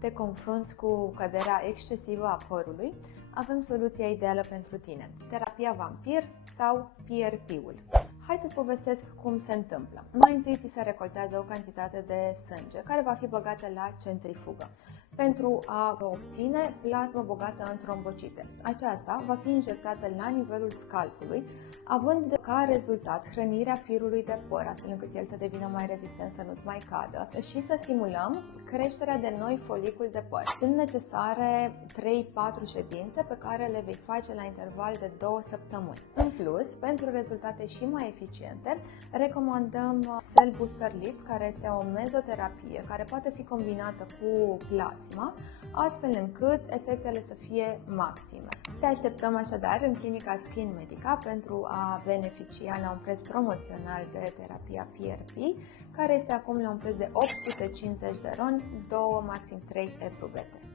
te confrunți cu căderea excesivă a părului, avem soluția ideală pentru tine, terapia vampir sau PRP-ul. Hai să-ți povestesc cum se întâmplă. Mai întâi ți se recoltează o cantitate de sânge care va fi băgată la centrifugă pentru a obține plasmă bogată în trombocite. Aceasta va fi injectată la nivelul scalpului, având ca rezultat hrănirea firului de păr, astfel încât el să devină mai rezistent, să nu-ți mai cadă, și să stimulăm creșterea de noi foliculi de păr. Sunt necesare 3-4 ședințe pe care le vei face la interval de 2 săptămâni. În plus, pentru rezultate și mai eficiente, recomandăm Cell Booster Lift, care este o mezoterapie care poate fi combinată cu plasma, astfel încât efectele să fie maxime. Te așteptăm așadar în clinica Skin Medica pentru a beneficia la un preț promoțional de terapia PRP, care este acum la un preț de 850 de RON, 2, maxim 3 eprubete.